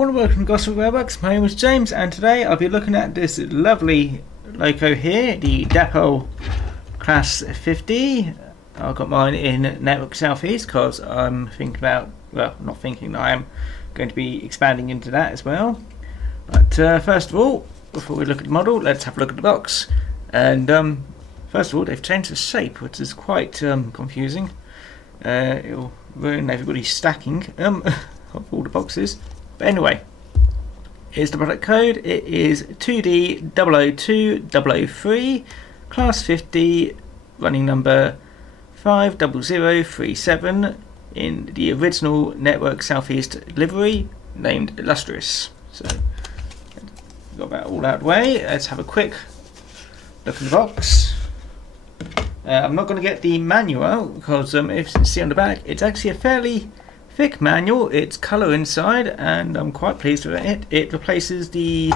everyone, welcome to Gosport Railworks. My name is James and today I'll be looking at this lovely loco here, the Dapol Class 50. I've got mine in Network Southeast because I'm thinking about, well, not thinking, I am going to be expanding into that as well. But first of all, before we look at the model, let's have a look at the box. And first of all, they've changed the shape, which is quite confusing. It'll ruin everybody's stacking of all the boxes. But anyway, here's the product code. It is 2D002003, Class 50, running number 50037 in the original Network Southeast livery, named Illustrious. So, got that all out of the way. Let's have a quick look at the box. I'm not going to get the manual because if you can see on the back, it's actually a fairly thick manual. It's colour inside and I'm quite pleased with it. It replaces the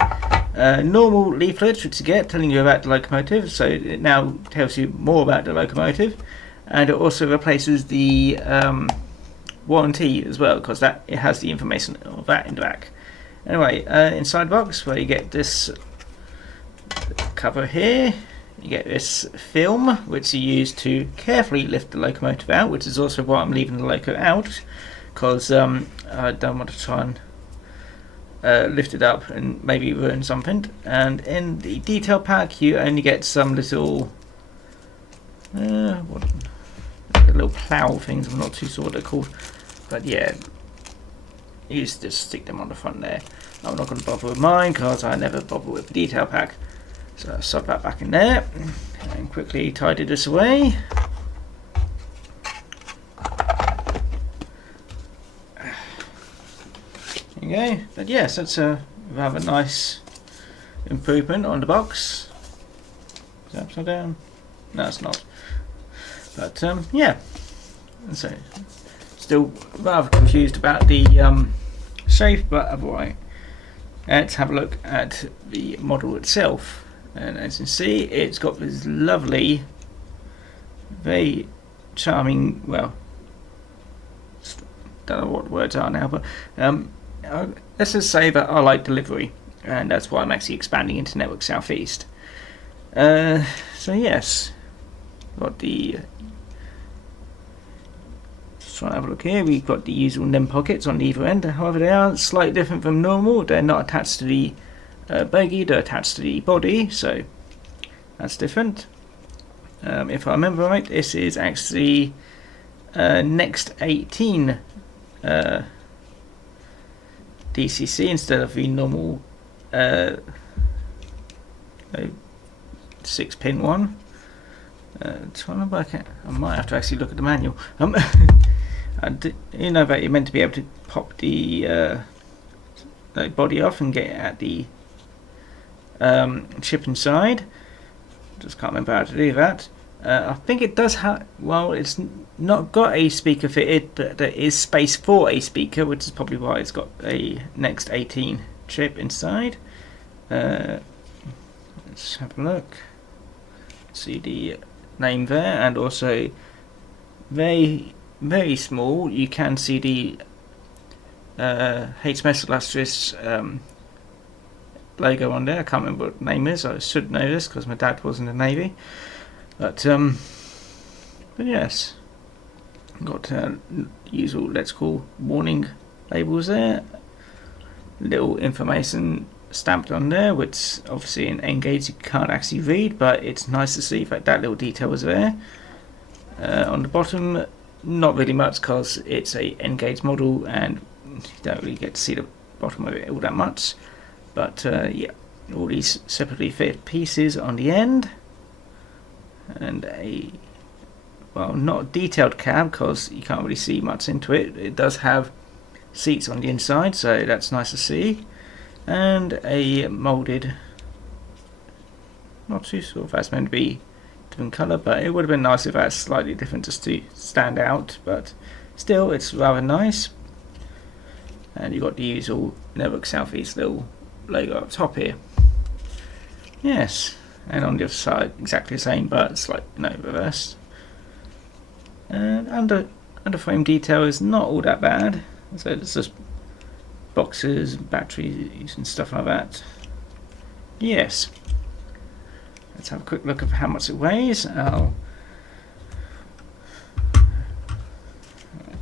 normal leaflets which you get telling you about the locomotive, so it now tells you more about the locomotive, and it also replaces the warranty as well, because that it has the information of that in the back. Anyway, inside the box where you get this cover here, you get this film which you use to carefully lift the locomotive out, which is also why I'm leaving the loco out, because I don't want to try and lift it up and maybe ruin something. And in the detail pack you only get some little little plough things. I'm not too sure what they're called, but yeah, you just stick them on the front there. I'm not going to bother with mine because I never bother with the detail pack, so I'll shove that back in there and quickly tidy this away. There you go. But yes, that's a rather nice improvement on the box. Is it upside down? No, it's not. But yeah, so still rather confused about the shape, but otherwise, let's have a look at the model itself. And as you can see, it's got this lovely, very charming, well, don't know what words are now, but let's just say that I like delivery, and that's why I'm actually expanding into Network Southeast. So yes, got the, just trying to have a look here, we've got the usual NEM pockets on either end. However, they are slightly different from normal. They're not attached to the bogie, they're attached to the body, so that's different. If I remember right, this is actually Next 18 DCC instead of the normal 6-pin one. Trying to work out, I might have to actually look at the manual. You know that you're meant to be able to pop the body off and get at the chip inside. Just can't remember how to do that. I think it does have, well, it's not got a speaker fitted, but there is space for a speaker, which is probably why it's got a Next 18 chip inside. Let's have a look. See the name there, and also very, very small, you can see the HMS Illustrious logo on there. I can't remember what the name is. I should know this because my dad was in the Navy. But yes, got usual, let's call, warning labels there. Little information stamped on there, which obviously in N-gauge you can't actually read, but it's nice to see that that little detail was there. On the bottom, not really much because it's a N-gauge model and you don't really get to see the bottom of it all that much. But yeah, all these separately fitted pieces on the end, and a, well, not a detailed cab because you can't really see much into it. It does have seats on the inside, so that's nice to see, and a moulded, not too sure if that's meant to be different colour, but it would have been nice if that's slightly different just to stand out, but still it's rather nice. And you've got the usual Network Southeast little logo up top here. Yes, and on the other side exactly the same, but it's like, no, reversed. And under frame detail is not all that bad, so it's just boxes, batteries and stuff like that. Yes. Let's have a quick look at how much it weighs. I'll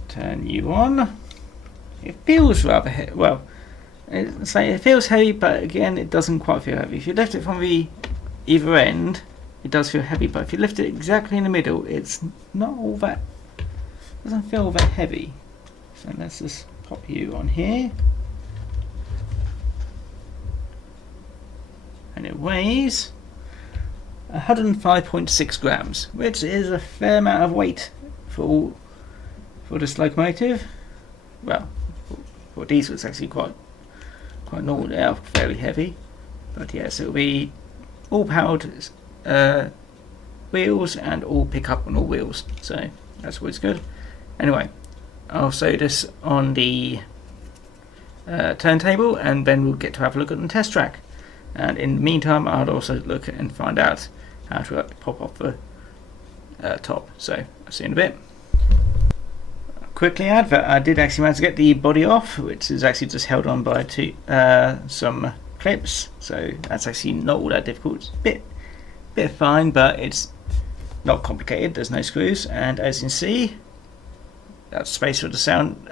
turn you on. It feels rather heavy. Well, it feels heavy, but again, it doesn't quite feel heavy. If you lift it from the either end, it does feel heavy. But if you lift it exactly in the middle, it's not all that. Doesn't feel all that heavy. So let's just pop you on here, and it weighs 105.6 grams, which is a fair amount of weight for this locomotive. Well, for diesel, it's actually quite normal. They are fairly heavy, but yes, it'll be all powered wheels and all pick up on all wheels, so that's always good. Anyway, I'll show this on the turntable, and then we'll get to have a look at the test track. And in the meantime, I'll also look and find out how to pop off the top. So I'll see you in a bit. Quickly add that I did actually manage to get the body off, which is actually just held on by some clips. So that's actually not all that difficult. It's a bit fine, but it's not complicated. There's no screws, and as you can see, that's space for the sound,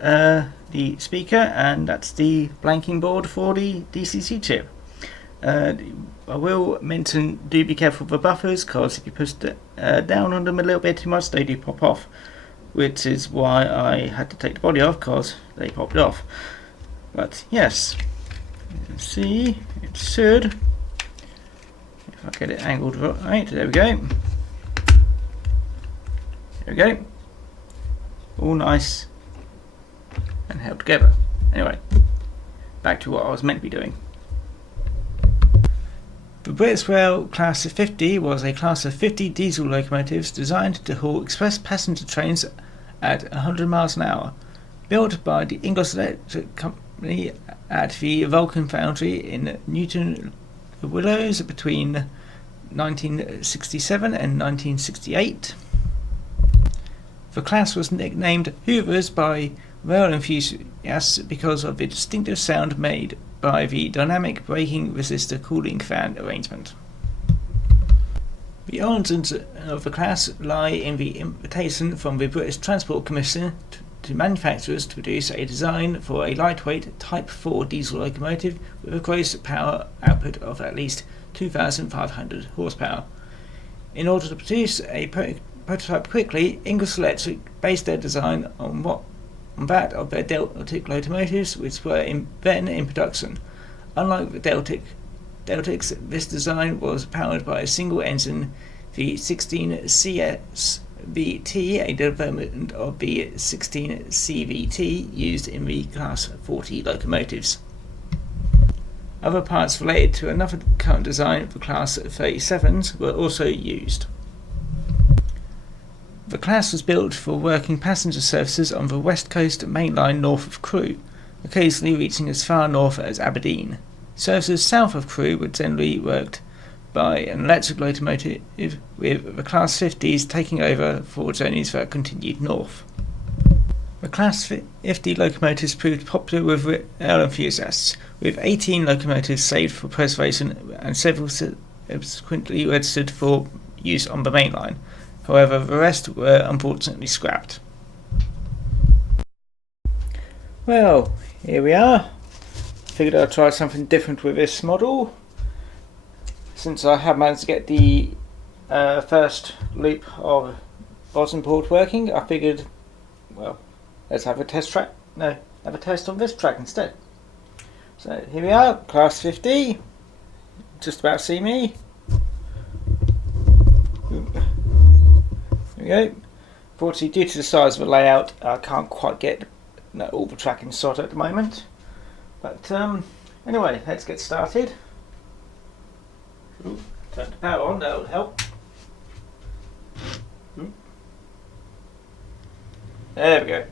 the speaker, and that's the blanking board for the DCC chip. I will mention, do be careful with the buffers, because if you push down on them a little bit too much, they do pop off, which is why I had to take the body off, because they popped off. But yes, you can see it should, if I get it angled right, there we go. There we go. All nice and held together. Anyway, back to what I was meant to be doing. The British Rail Class 50 was a class of 50 diesel locomotives designed to haul express passenger trains at 100 miles an hour. Built by the English Electric Company at the Vulcan Foundry in Newton Willows between 1967 and 1968. The class was nicknamed Hoovers by rail enthusiasts because of the distinctive sound made by the dynamic braking resistor cooling fan arrangement. The origins of the class lie in the invitation from the British Transport Commission to manufacturers to produce a design for a lightweight Type 4 diesel locomotive with a gross power output of at least 2,500 horsepower. In order to produce a prototype quickly, English Electric based their design on that of their Deltic locomotives, which were then in production. Unlike the Deltics, this design was powered by a single engine, the 16CS-VT, a development of the 16CVT used in the Class 40 locomotives. Other parts related to another current design for Class 37s were also used. The class was built for working passenger services on the West Coast Main Line north of Crewe, occasionally reaching as far north as Aberdeen. Services south of Crewe were generally worked by an electric locomotive, with the Class 50s taking over for journeys that continued north. The Class 50 locomotives proved popular with rail enthusiasts, with 18 locomotives saved for preservation and several subsequently registered for use on the main line. However, the rest were unfortunately scrapped. Well, here we are. Figured I'd try something different with this model. Since I have managed to get the first loop of bottom board working, I figured, well, let's have a test track. No, have a test on this track instead. So here we are, Class 50. Just about see me. There we go. Unfortunately, due to the size of the layout, I can't quite get all the tracking shot at the moment. But anyway, let's get started. Ooh, turn the power on, that will help. There we go.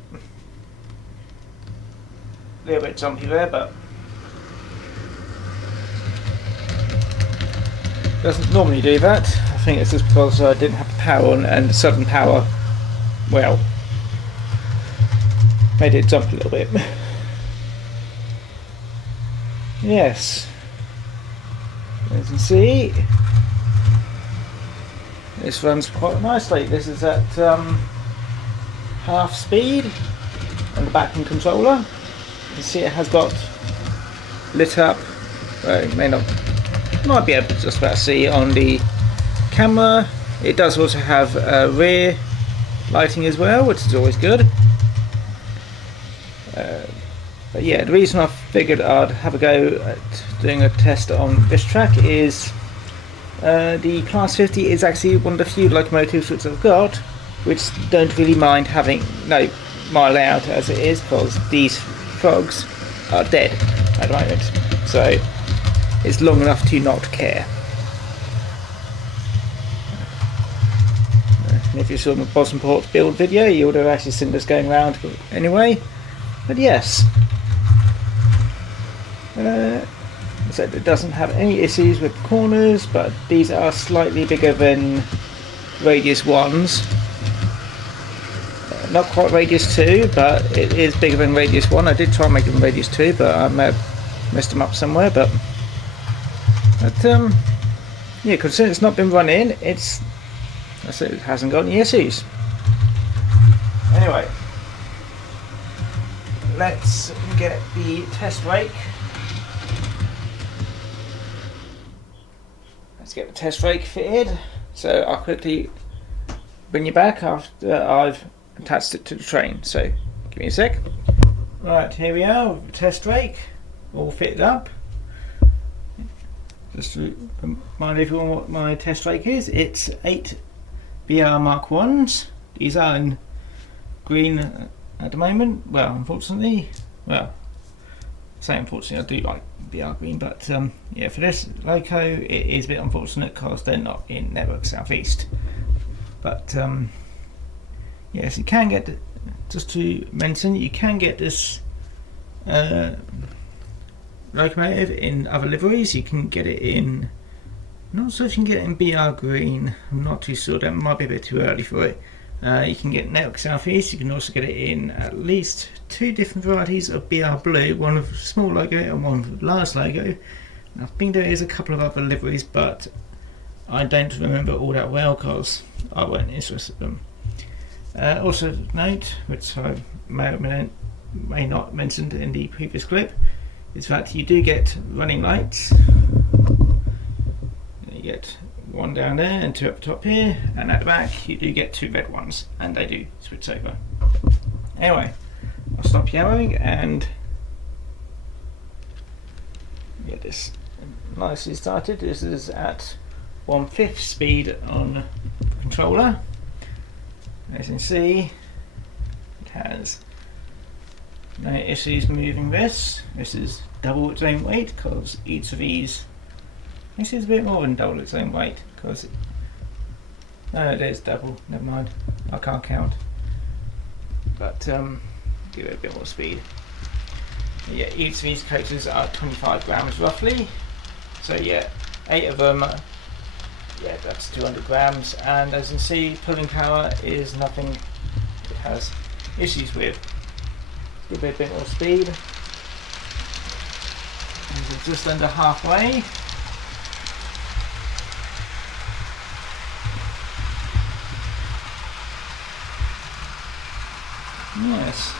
A little bit jumpy there, but doesn't normally do that. I think it's just because I didn't have the power on, and sudden power, well, made it jump a little bit. yes, as you can see, this runs quite nicely. This is at half speed on the backing controller. You can see it has got lit up. Well, you might be able to just about see on the camera. It does also have rear lighting as well, which is always good. But yeah, the reason I figured I'd have a go at doing a test on this track is the Class 50 is actually one of the few locomotives which I've got which don't really mind having my layout as it is, because these frogs are dead at the moment, so it's long enough to not care. And if you saw my Gosport build video, you would have actually seen this going around anyway. But yes, so it doesn't have any issues with corners, but these are slightly bigger than radius 1s. Not quite radius 2, but it is bigger than radius 1. I did try and make them radius 2, but I may have messed them up somewhere. But yeah, considering it's not been run in, it hasn't got any issues. Anyway, let's get the test rake. Let's get the test rake fitted. So I'll quickly bring you back after I've attached it to the train. So give me a sec. Right, here we are with the test rake all fitted up. Just to remind everyone what my test rake is. It's 8 BR Mark 1s. These are in green at the moment. Well, unfortunately, I say unfortunately, I do like BR green, but yeah, for this loco it is a bit unfortunate because they're not in Networks Southeast. But yes, you can get, just to mention, you can get this locomotive in other liveries. You can get it in, I'm not sure if you can get it in BR green, I'm not too sure, that might be a bit too early for it. You can get Network Southeast. You can also get it in at least 2 different varieties of BR blue, one with a small logo and one with a large logo. And I think there is a couple of other liveries, but I don't remember all that well because I wasn't interested in them. Also note, which I may not mentioned in the previous clip, is that you do get running lights. You get one down there and 2 up the top here, and at the back you do get 2 red ones, and they do switch over. Anyway, I'll stop yellowing and get this nicely started. This is at 1/5 speed on the controller. As you can see, it has no issues moving this. This is double its own weight because each of these, this is a bit more than double its own weight because no, it is double, never mind, I can't count, but give it a bit more speed. Yeah, each of these coaches are 25 grams roughly, so yeah, 8 of them, yeah, that's 200 grams, and as you can see, pulling power is nothing it has issues with. Give it a bit more speed, and we're just under halfway. Yes.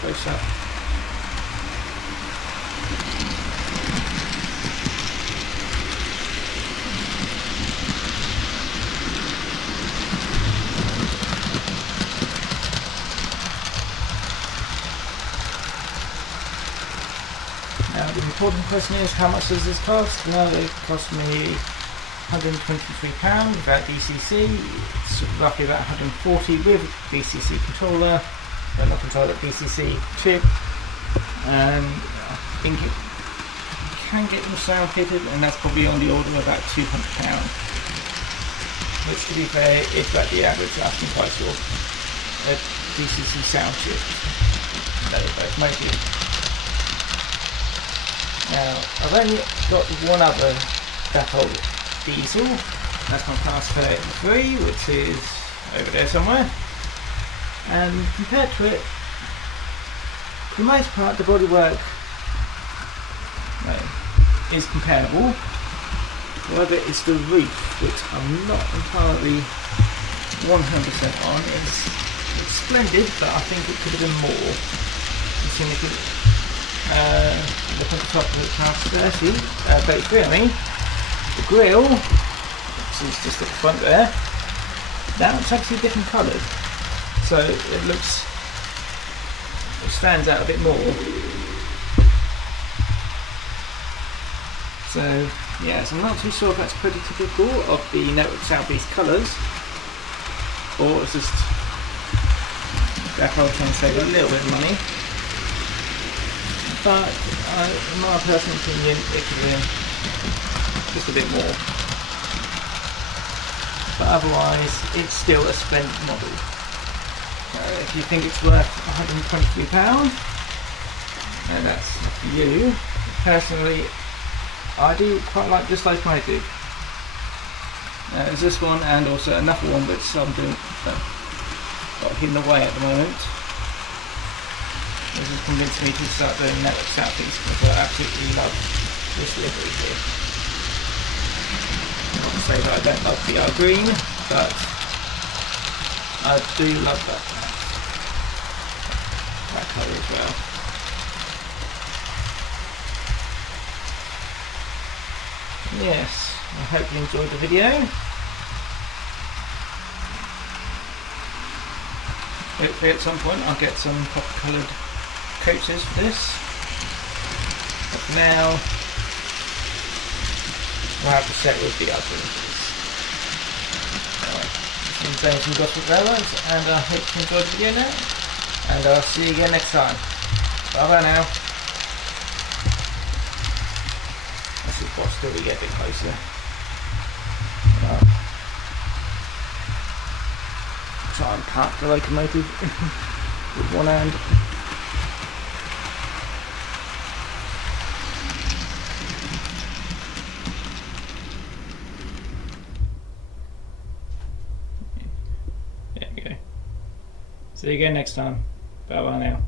Close up. Now the important question is, how much does this cost? Well, it cost me £123 without DCC. It's roughly about 140 with DCC controller, well, not controller, DCC chip, and I think you can get them sound fitted, and that's probably on the order of about £200, which, to be fair, is about the average asking price for a DCC sound chip. They're both mostly. Now, I've only got one other Dapol diesel, that's my Class 33, which is over there somewhere, and compared to it, For the most part, the bodywork is comparable. However, it's the roof which I'm not entirely 100% on. It's splendid, but I think it could have been more. You see, you can look at the top of the house there, see? 33, I mean. The grille, which is just at the front there, that's actually different coloured. So it stands out a bit more. So yes, I'm not too sure if that's pretty typical of the Network Southeast colours, or it's just Dapol trying to save a little bit of money. But in my personal opinion, it could have been just a bit more. But otherwise, it's still a splendid model. If you think it's worth £123, then that's you. Personally, I do quite like this locomotive. There's this one and also another one which I'm doing got hidden away at the moment. This has convinced me to start doing Network Southeast because I absolutely love this livery here. Not to say that I don't love BR green, but I do love that colour as well. Yes, I hope you enjoyed the video. Hopefully at some point I'll get some copper coloured coaches for this. But for now, we'll have to set with the other images. I'm James from Gosport Railworks, and I hope you enjoyed the video now. And I'll see you again next time. Bye bye now. This is what's till we get a bit closer. Try and park the locomotive with one hand. There you go. See you again next time. Bye bye now.